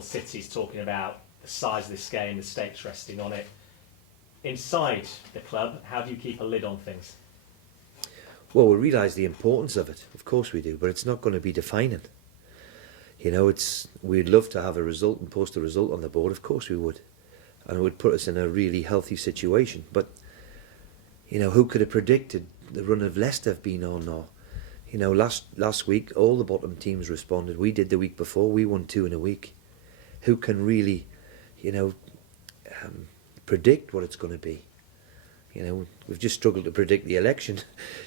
Arsenal City's talking about the size of this game, the stakes resting on it. Inside the club, how do you keep a lid on things? Well, we realise the importance of it, of course we do, but it's not going to be defining. We'd love to have a result and post a result on the board, of course we would. And it would put us in a really healthy situation. But, who could have predicted the run of Leicester have been on? Or, last week, all the bottom teams responded. We did the week before, we won 2 in a week. Who can really, predict what it's going to be? We've just struggled to predict the election.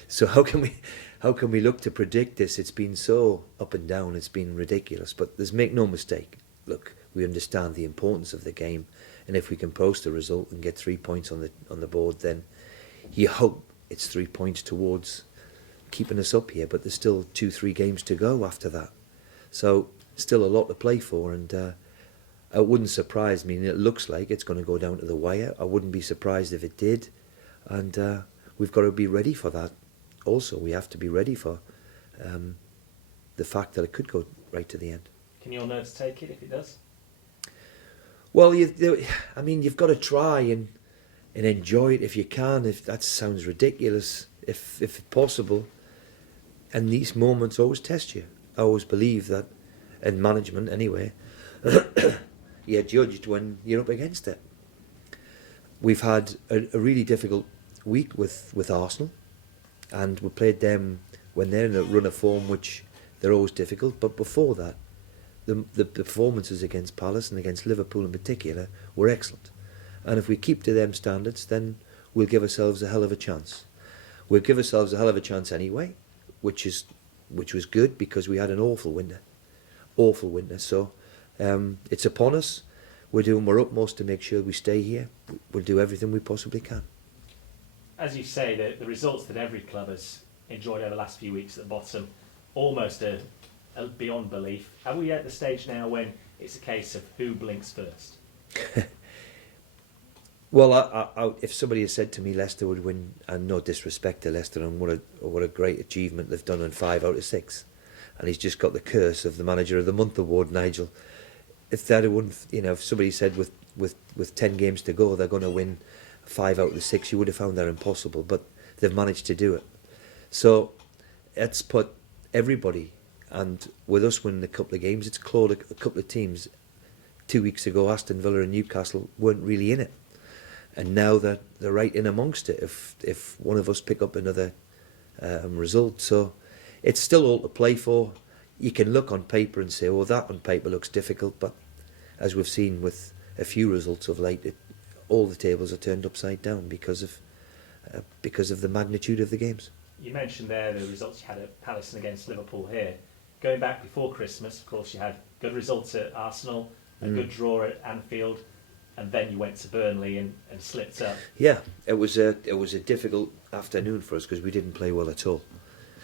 So how can we look to predict this? It's been so up and down, it's been ridiculous. But make no mistake, look, we understand the importance of the game, and if we can post a result and get 3 points on the board, then you hope it's 3 points towards keeping us up here. But there's still 2-3 games to go after that, so still a lot to play for. And it wouldn't surprise me, and it looks like it's going to go down to the wire. I wouldn't be surprised if it did. And we've got to be ready for that. Also, we have to be ready for the fact that it could go right to the end. Can your nerves take it if it does? Well, you've got to try and enjoy it if you can. If that sounds ridiculous, if possible. And these moments always test you. I always believe that, in management anyway, you're judged when you're up against it. We've had a really difficult week with Arsenal, and we played them when they're in a run of form, which they're always difficult. But before that, the performances against Palace and against Liverpool in particular were excellent. And if we keep to them standards, then we'll give ourselves a hell of a chance. We'll give ourselves a hell of a chance anyway, which was good because we had an awful winter. So it's upon us. We're doing our utmost to make sure we stay here. We'll do everything we possibly can. As you say, the results that every club has enjoyed over the last few weeks at the bottom, almost beyond belief. Are we at the stage now when it's a case of who blinks first? Well, if somebody had said to me Leicester would win, and no disrespect to Leicester and what a great achievement they've done in 5 out of 6, and he's just got the curse of the Manager of the Month award, Nigel. If that wouldn't, if somebody said with 10 games to go they're going to win 5 out of the 6, you would have found that impossible. But they've managed to do it. So it's put everybody, and with us winning a couple of games, it's clawed a couple of teams. 2 weeks ago, Aston Villa and Newcastle weren't really in it, and now they're right in amongst it. If one of us pick up another result, so it's still all to play for. You can look on paper and say, "Oh, that on paper looks difficult," but as we've seen with a few results of late, all the tables are turned upside down because of the magnitude of the games. You mentioned there the results you had at Palace and against Liverpool here. Going back before Christmas, of course, you had good results at Arsenal, a good draw at Anfield, and then you went to Burnley and slipped up. Yeah, it was a difficult afternoon for us because we didn't play well at all.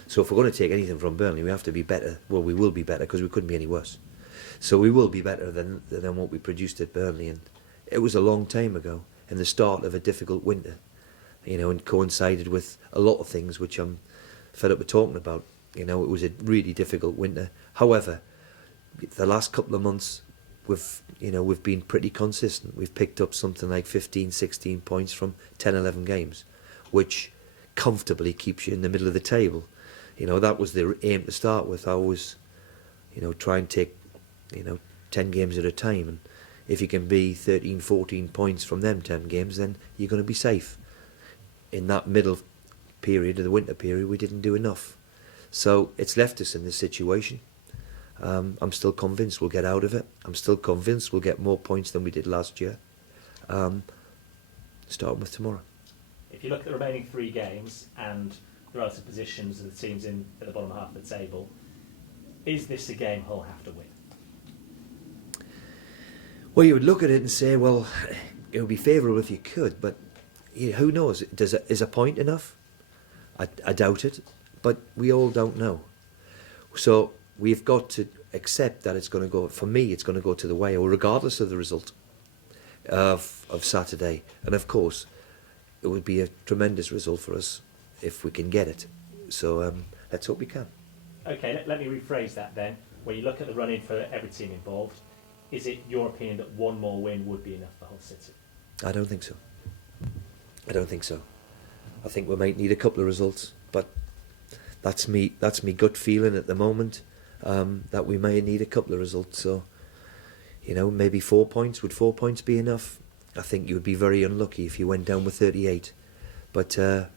So if we're going to take anything from Burnley, we have to be better. Well, we will be better because we couldn't be any worse. So we will be better than what we produced at Burnley. And it was a long time ago, and the start of a difficult winter, and coincided with a lot of things which I'm fed up with talking about. It was a really difficult winter. However, the last couple of months, we've been pretty consistent. We've picked up something like 15, 16 points from 10, 11 games, which comfortably keeps you in the middle of the table. That was the aim to start with. I always, try and take, 10 games at a time. And if you can be 13, 14 points from them 10 games, then you're going to be safe. In that middle period, of the winter period, we didn't do enough. So it's left us in this situation. I'm still convinced we'll get out of it. I'm still convinced we'll get more points than we did last year. Starting with tomorrow. If you look at the remaining 3 games and the relative positions of the teams at the bottom half of the table, is this a game Hull have to win? Well, you would look at it and say, well, it would be favourable if you could, but who knows? Is a point enough? I doubt it, but we all don't know. So we've got to accept that it's going to go, for me, it's going to go to the wire, regardless of the result of Saturday. And of course, it would be a tremendous result for us if we can get it. So let's hope we can. Okay, let me rephrase that then. When you look at the run-in for every team involved, is it your opinion that one more win would be enough for Hull City? I don't think so. I don't think so. I think we might need a couple of results, but that's me gut feeling at the moment, that we may need a couple of results. So, maybe 4 points. Would 4 points be enough? I think you would be very unlucky if you went down with 38. But I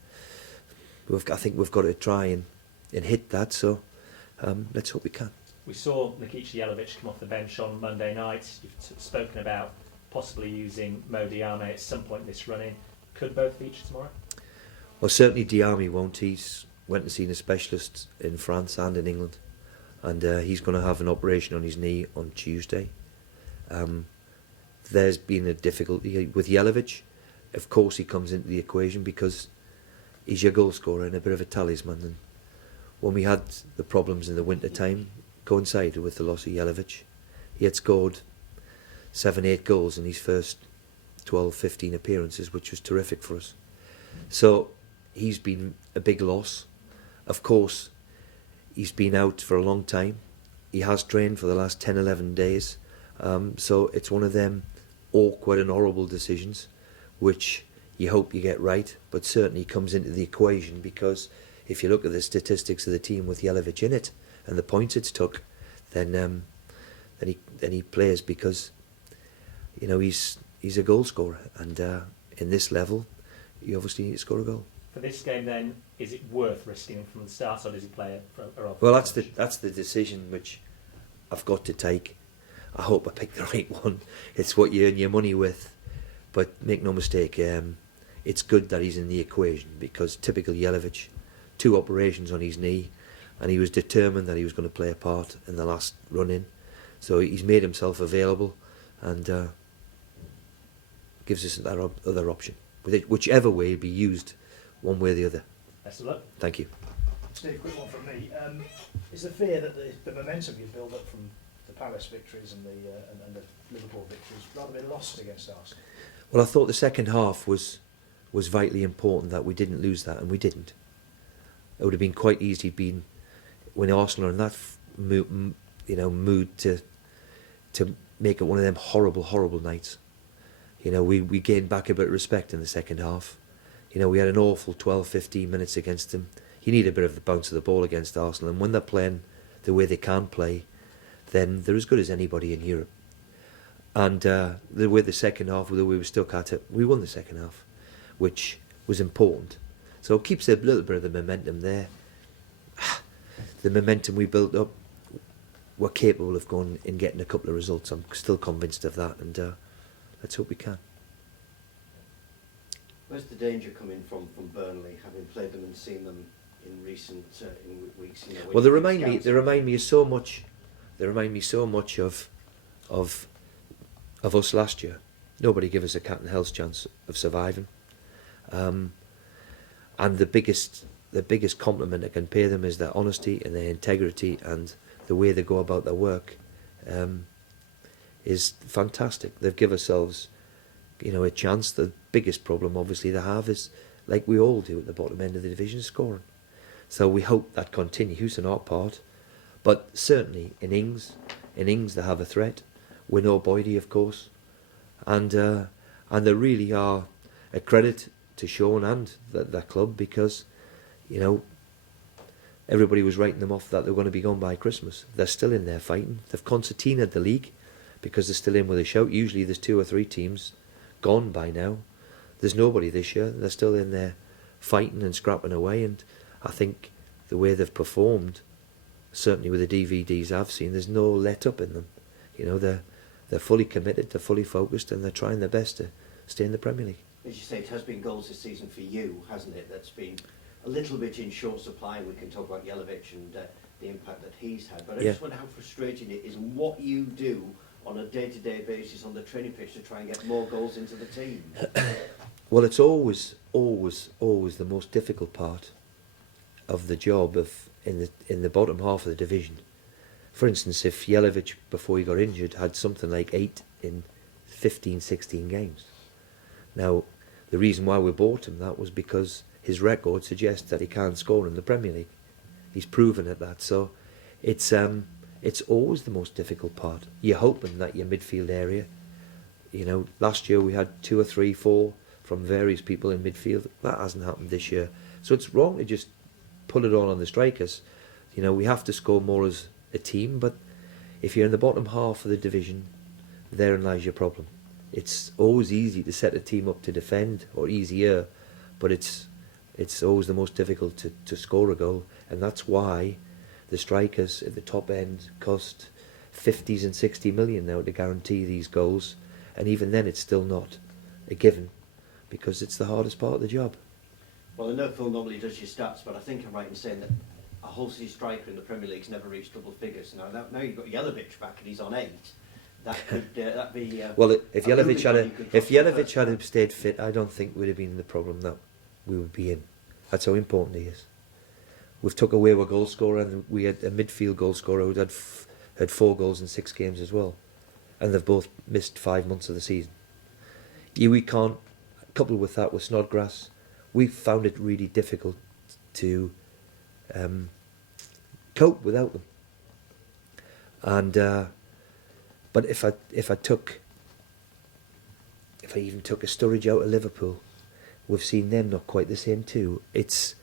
think we've got to try and hit that. So let's hope we can. We saw Nikica Jelavic come off the bench on Monday night. You've spoken about possibly using Mo Diame at some point in this run-in. Could both feature tomorrow? Well, certainly Diame won't. He's went and seen a specialist in France and in England, and he's going to have an operation on his knee on Tuesday. There's been a difficulty with Jelavic. Of course, he comes into the equation because he's your goal scorer and a bit of a talisman. And when we had the problems in the winter time, coincided with the loss of Jelavic, he had scored 7-8 goals in his first 12-15 appearances, which was terrific for us. So he's been a big loss. Of course, he's been out for a long time. He has trained for the last 10-11 days. So it's one of them awkward and horrible decisions which you hope you get right, but certainly comes into the equation, because if you look at the statistics of the team with Jelavic in it and the points it's took, then he plays because he's a goal scorer, and in this level you obviously need to score a goal. For this game, then, is it worth risking him from the start, or does he play it? Well, that's the decision which I've got to take. I hope I pick the right one. It's what you earn your money with. But make no mistake, it's good that he's in the equation, because typical Jelavic, 2 operations on his knee, and he was determined that he was going to play a part in the last run-in. So he's made himself available, and gives us that other option. Whichever way it'll be used, one way or the other. Best of luck. Thank you. Steve, quick one from me. Is the fear that the momentum you build up from the Palace victories and the Liverpool victories rather been lost against Arsenal? Well, I thought the second half was vitally important that we didn't lose that, and we didn't. It would have been quite easy when Arsenal are in that mood to make it one of them horrible nights. We gained back a bit of respect in the second half. We had an awful 12-15 minutes against them. You need a bit of the bounce of the ball against Arsenal, and when they're playing the way they can play, then they're as good as anybody in Europe. And the way the second half, the way we were stuck at it, we won the second half, which was important. So it keeps a little bit of the momentum there. The momentum we built up, we're capable of going and getting a couple of results. I'm still convinced of that, and let's hope we can. Where's the danger coming from Burnley, having played them and seen them in recent weeks? Well, they remind me so much. They remind me so much of us last year. Nobody gave us a cat and hell's chance of surviving. And the biggest compliment I can pay them is their honesty and their integrity, and the way they go about their work is fantastic. They've given ourselves, a chance. The biggest problem obviously they have is, like we all do at the bottom end of the division, scoring. So we hope that continues on our part. But certainly in Ings they have a threat. We know Boydie, of course, and they really are a credit to Sean and that club, because everybody was writing them off that they were going to be gone by Christmas. They're still in there fighting. They've concertinaed the league because they're still in with a shout. Usually there's 2 or 3 teams gone by now. There's nobody this year. They're still in there fighting and scrapping away, and I think the way they've performed, certainly with the DVDs I've seen, there's no let up in them. They're fully committed, they're fully focused, and they're trying their best to stay in the Premier League. As you say, it has been goals this season for you, hasn't it? That's been a little bit in short supply. We can talk about Jelavic and the impact that he's had, but I just wonder how frustrating it is, and what you do on a day-to-day basis on the training pitch to try and get more goals into the team. Well, it's always the most difficult part of the job in the bottom half of the division. For instance, if Jelavic, before he got injured, had something like 8 in 15, 16 games. Now, the reason why we bought him, that was because his record suggests that he can't score in the Premier League. He's proven at that. So it's it's always the most difficult part. You're hoping that your midfield area, you know, last year we had 2 or 3, 4 from various people in midfield. That hasn't happened this year. So it's wrong to just put it all on the strikers. You know, we have to score more as a team, but if you're in the bottom half of the division, therein lies your problem. It's always easy to set a team up to defend, or easier, but it's always the most difficult to score a goal, and that's why the strikers at the top end cost 50s and 60 million now to guarantee these goals, and even then it's still not a given, because it's the hardest part of the job. Well, I know Phil normally does your stats, but I think I'm right in saying that a Hull-City striker in the Premier League's never reached double figures. Now you've got Jelavic back and he's on 8. That could that be... well, if Jelavic had stayed fit, I don't think we'd have been in the problem that we would be in. That's how important he is. We've took away our goal scorer, and we had a midfield goal scorer who had 4 goals in 6 games as well, and they've both missed 5 months of the season. We can't, coupled with that with Snodgrass, we found it really difficult to cope without them. And but if I even took a Sturridge out of Liverpool, we've seen them not quite the same too. It's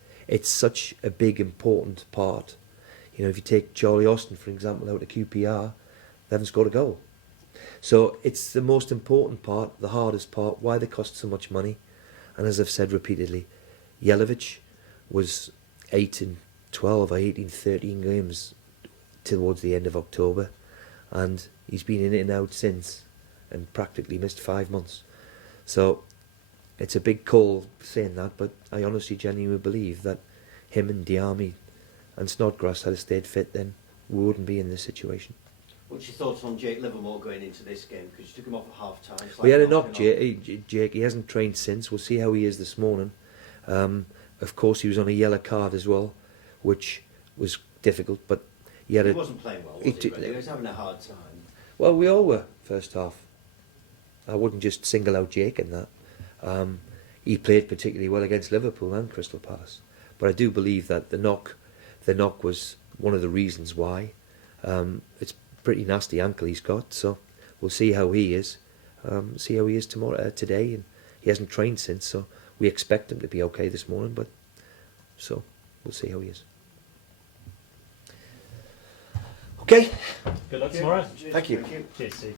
such a big important part. You know, if you take Charlie Austin for example out of QPR, they haven't scored a goal. So it's the most important part, the hardest part, why they cost so much money. And as I've said repeatedly, Jelavic was 8 in 12 or 8 in 13 games towards the end of October, and he's been in and out since and practically missed 5 months. So it's a big call saying that, but I honestly genuinely believe that him and Diarmi and Snodgrass had stayed fit, then we wouldn't be in this situation. What's your thoughts on Jake Livermore going into this game? Because you took him off at half-time. We had a knock, Jake. He hasn't trained since. We'll see how he is this morning. Of course, he was on a yellow card as well, which was difficult, but he wasn't playing well, was he? He was having a hard time. Well, we all were, first half. I wouldn't just single out Jake in that. He played particularly well against Liverpool and Crystal Palace. But I do believe that the knock was one of the reasons why. It's a pretty nasty ankle he's got, so we'll see how he is. See how he is today, and he hasn't trained since, so we expect him to be okay this morning, but so we'll see how he is. Okay. Good luck tomorrow. Thank you. Cheers, Steve.